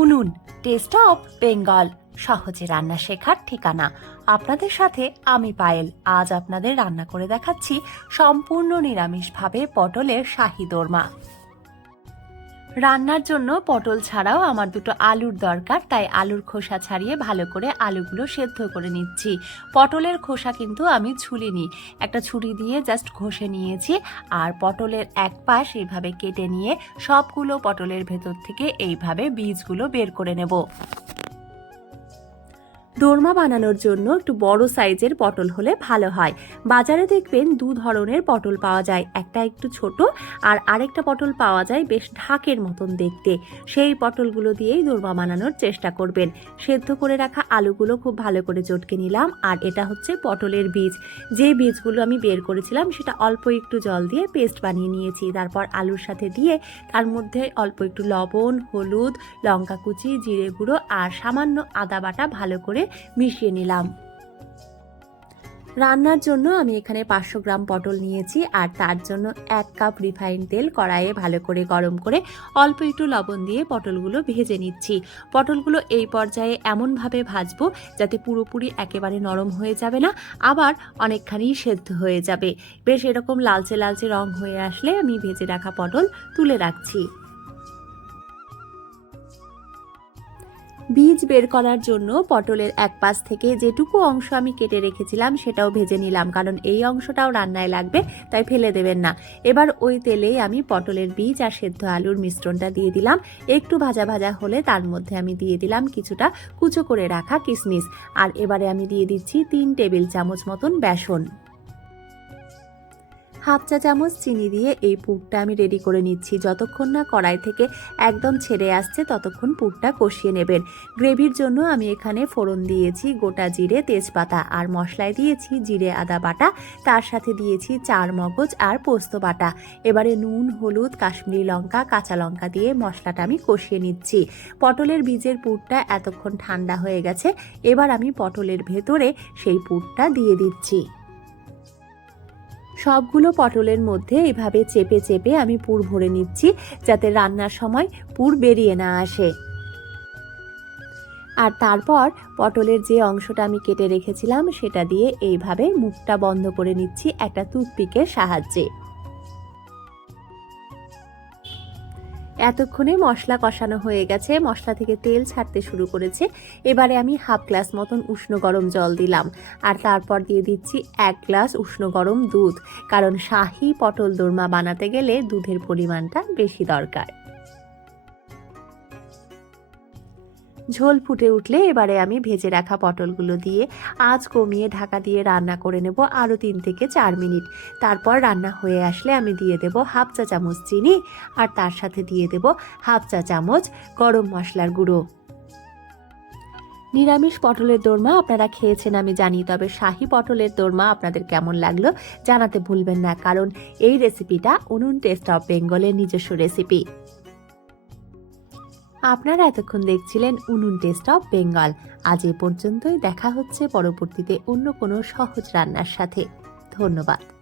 উনুন test of Bengal সহজে রান্না শেখার ঠিকানা। আপনাদের সাথে আমি পায়েল। আজ আপনাদের রান্না করে দেখাচ্ছি সম্পূর্ণ নিরামিষভাবে পটলের শাহি দোরমা। রান্নার জন্য পটল ছাড়াও আমার দুটো আলুর দরকার, তাই আলুর খোসা ছাড়িয়ে ভালো করে আলুগুলো সেদ্ধ করে নিচ্ছি। পটলের খোসা কিন্তু আমি ছুলিনি, একটা ছুরি দিয়ে জাস্ট ঘষে নিয়েছি, আর পটলের এক পাশ এইভাবে কেটে নিয়ে সবগুলো পটলের ভেতর থেকে এইভাবে বীজগুলো বের করে নেব। দোরমা বানানোর জন্য একটু বড় সাইজের পটল হলে ভালো হয়। বাজারে দেখবেন দু ধরনের পটল পাওয়া যায়। একটা একটু ছোট আর আরেকটা পটল পাওয়া যায় বেশ ঢাকের মতন দেখতে। সেই পটলগুলো দিয়েই দোরমা বানানোর চেষ্টা করবেন। সেদ্ধ করে রাখা আলুগুলো খুব ভালো করে চটকে নিলাম আর এটা হচ্ছে পটলের বীজ। যে বীজগুলো আমি বের করেছিলাম সেটা অল্প একটু জল দিয়ে পেস্ট বানিয়ে নিয়েছি। তারপর আলুর সাথে দিয়ে তার মধ্যে অল্প একটু লবণ, হলুদ, লঙ্কা কুচি, জিরে গুঁড়ো আর সামান্য আদা বাটা ভালো করে মিশিয়ে নিলাম। রান্নার জন্য আমি এখানে পাঁচশো গ্রাম পটল নিয়েছি আর তার জন্য এক কাপ রিফাইন তেল কড়াইয়ে ভালো করে গরম করে অল্প একটু লবণ দিয়ে পটলগুলো ভেজে নিচ্ছি। পটলগুলো এই পর্যায়ে এমনভাবে ভাজবো যাতে পুরোপুরি একেবারে নরম হয়ে যাবে না, আবার অনেকখানি সেদ্ধ হয়ে যাবে। বেশ এরকম লালচে লালচে রং হয়ে আসলে আমি ভেজে রাখা পটল তুলে রাখছি। বীজ বের করার জন্য পটলের এক পাশ থেকে যেটুকু অংশ আমি কেটে রেখেছিলাম সেটাও ভেজে নিলাম, কারণ এই অংশটাও রান্নায় লাগবে, তাই ফেলে দেবেন না। এবার ওই তেলেই আমি পটলের বীজ আর সেদ্ধ আলুর মিশ্রণটা দিয়ে দিলাম। একটু ভাজা ভাজা হলে তার মধ্যে আমি দিয়ে দিলাম কিছুটা কুচো করে রাখা কিশমিশ আর এবারে আমি দিয়ে দিচ্ছি তিন টেবিল চামচ মতন বেসন। হাফ চা চামচ চিনি দিয়ে এই পুরটা আমি রেডি করে নিচ্ছি। যতক্ষণ না কড়াই থেকে একদম ছেড়ে আসছে, ততক্ষণ পুরটা কষিয়ে নেবেন। গ্রেভির জন্য আমি এখানে ফোড়ন দিয়েছি গোটা জিরে, তেজপাতা আর মশলায় দিয়েছি জিরে, আদা বাটা। তার সাথে দিয়েছি চার মগজ আর পোস্ত বাটা। এবারে নুন, হলুদ, কাশ্মীরি লঙ্কা, কাঁচা লঙ্কা দিয়ে মশলাটা আমি কষিয়ে নিচ্ছি। পটলের বীজের পুরটা এতক্ষণ ঠান্ডা হয়ে গেছে, এবার আমি পটলের ভেতরে সেই পুরটা দিয়ে দিচ্ছি। সবগুলো পটলের মধ্যে এভাবে চেপে চেপে আমি পুর ভরে নিচ্ছি যাতে রান্নার সময় পুর বেরিয়ে না আসে। আর তারপর পটলের যে অংশটা আমি কেটে রেখেছিলাম সেটা দিয়ে এইভাবে মুখটা বন্ধ করে নিচ্ছি একটা টুথপিকের সাহায্যে। এতক্ষণে মশলা কষানো হয়ে গেছে, মশলা থেকে তেল ছাড়তে শুরু করেছে। এবারে আমি হাফ গ্লাস মতন উষ্ণ গরম জল দিলাম আর তারপর দিয়ে দিচ্ছি এক গ্লাস উষ্ণ গরম দুধ, কারণ শাহি পটল দোরমা বানাতে গেলে দুধের পরিমাণটা বেশি দরকার। ঝোল ফুটে উঠলে এবারে আমি ভেজে রাখা পটলগুলো দিয়ে আঁচ কমিয়ে ঢাকা দিয়ে রান্না করে নেব আরও তিন থেকে চার মিনিট। তারপর রান্না হয়ে আসলে আমি দিয়ে দেব হাফ চা চামচ চিনি আর তার সাথে দিয়ে দেব হাফ চা চামচ গরম মশলার গুঁড়ো। নিরামিষ পটলের দোরমা আপনারা খেয়েছেন আমি জানি, তবে শাহি পটলের দোরমা আপনাদের কেমন লাগল জানাতে ভুলবেন না, কারণ এই রেসিপিটা উনুন টেস্ট অফ বেঙ্গলের নিজস্ব রেসিপি আপনারা এতক্ষণ দেখছিলেন উনুন টেস্ট অফ বেঙ্গল। আজ এ পর্যন্তই দেখা হচ্ছে পরবর্তীতে অন্য কোনো সহজ রান্নার সাথে। ধন্যবাদ।